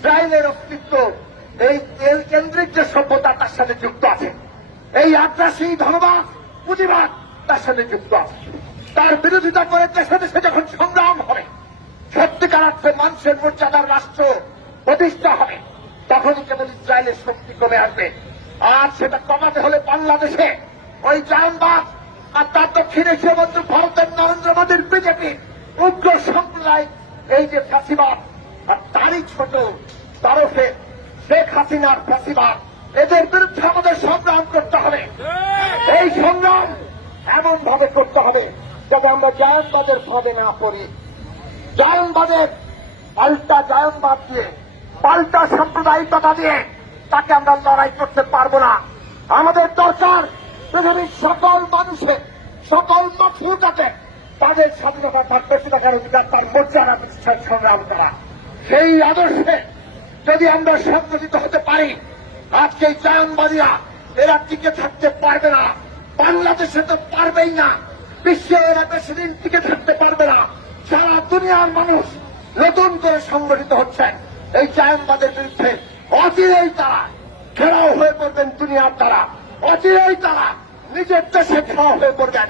ইসরায়েলের অস্তিত্ব এই তেল কেন্দ্রিক যে সভ্যতা তার সাথে যুক্ত আছে, এই আগ্রাসী ধনবাদ পুঁজিবাদ তার সাথে যুক্ত আছে। তার বিরোধিতা করে দেশে দেশে যখন সংগ্রাম হবে, সত্যিকার অর্থে মানুষের মর্যাদার রাষ্ট্র প্রতিষ্ঠা হবে, তখনই কেবল ইসরায়েলের শক্তি কমে আসবে। আর সেটা কমাতে হলে বাংলাদেশে ওই জায়নবাদ আর তার দক্ষিণ এশীয় বন্ধু ভারতের নরেন্দ্র মোদীর বিজেপি উগ্র সম্প্রদায় এই যে ফ্যাসিবাদ আর তারই ছোট তরফে শেখ হাসিনার ফ্যাসিবাদ, এদের বিরুদ্ধে আমাদের সংগ্রাম করতে হবে। এই সংগ্রাম এমন ভাবে করতে হবে যাতে আমরা জায়নবাদের ফাঁদে না পড়ি। জায়নবাদের পাল্টা জায়নবাদ দিয়ে, পাল্টা সাম্প্রদায়িকতা দিয়ে তাকে আমরা লড়াই করতে পারবো না। আমাদের দরকার পৃথিবীর সকল মানুষের, সকল মাতৃকাকে তাদের স্বাধীনতা, তার বেঁচে থাকার অধিকার, তার মর্যাদা প্রতিষ্ঠার সংগ্রাম করা। সেই আদর্শে যদি আমরা সংগঠিত হতে পারি, আজকে এই জায়নবাদীরা এরা টিকে থাকতে পারবে না। বাংলাদেশে তো পারবেই না, বিশ্বে এরা বেশি দিন টিকে থাকতে পারবে না। সারা দুনিয়ার মানুষ নতুন করে সংগঠিত হচ্ছেন এই জায়নবাদের বিরুদ্ধে। অচিরেই তারা ঘেরাও হয়ে পড়বেন দুনিয়ার দ্বারা, অচিরেই তারা নিজের দেশে ঘেরাও হয়ে পড়বেন।